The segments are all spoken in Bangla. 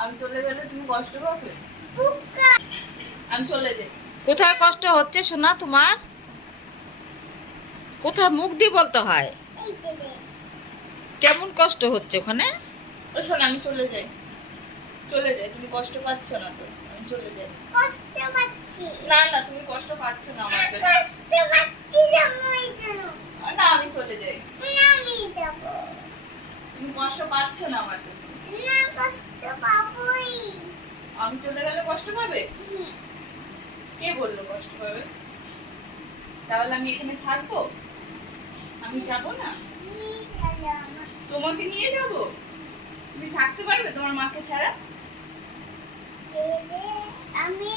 আমি চলে গেলে তুমি কষ্ট পাবে। আমি চলে যাই। কোথায় কষ্ট হচ্ছে সোনা তোমার? কোথায় মুখ দিয়ে বলতে হয়? কেমন কষ্ট হচ্ছে ওখানে? ও শোন, আমি চলে যাই। চলে যাই, তুমি কষ্ট পাচ্ছ না তো? আমি চলে যাই। কষ্ট পাচ্ছি না না, তুমি কষ্ট পাচ্ছ না আমার জন্য। কষ্ট পাচ্ছি আমার জন্য না, আমি চলে যাই। আমি যাব তুমি কষ্ট পাচ্ছ না আমার জন্য। না কষ্ট পাবই আমি চলে গেলে কষ্ট পাবে? কে বললো কষ্ট পাবে? তাহলে আমি এখানে থাকবো? আমি যাব না? তোমাকে নিয়ে যাব? তুমি থাকতে পারবে তোমার মাকে ছাড়া? আমি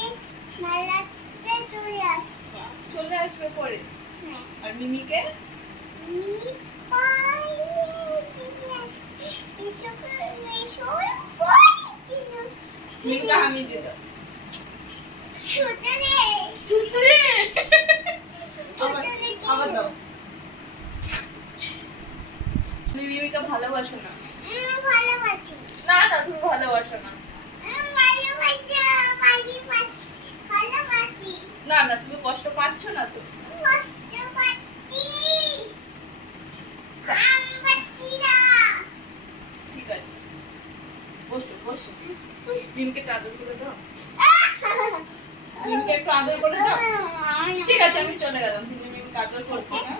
মেলাতে চলে আসবো। চলে আসবে পরে। হ্যাঁ আর মিমিকে? মিমিকে আমি দিত। ছুটরে। আবার দাও। তুমি মিমিকে ভালোবাসো না? ভালোবাসি না না, তুমি ভালোবাসো না। ভালোবাসি না না, তুমি কষ্ট পাচ্ছ না তো? কষ্ট পাচ্ছি আমবাতিরা ঠিক আছে, বসো বসো। মিমিকে একটু আদর করে দাও। মিমিকে একটু আদর করে দাও। ঠিক আছে, আমি চলে গেলাম। তুমি মিমিকে আদর করছো না?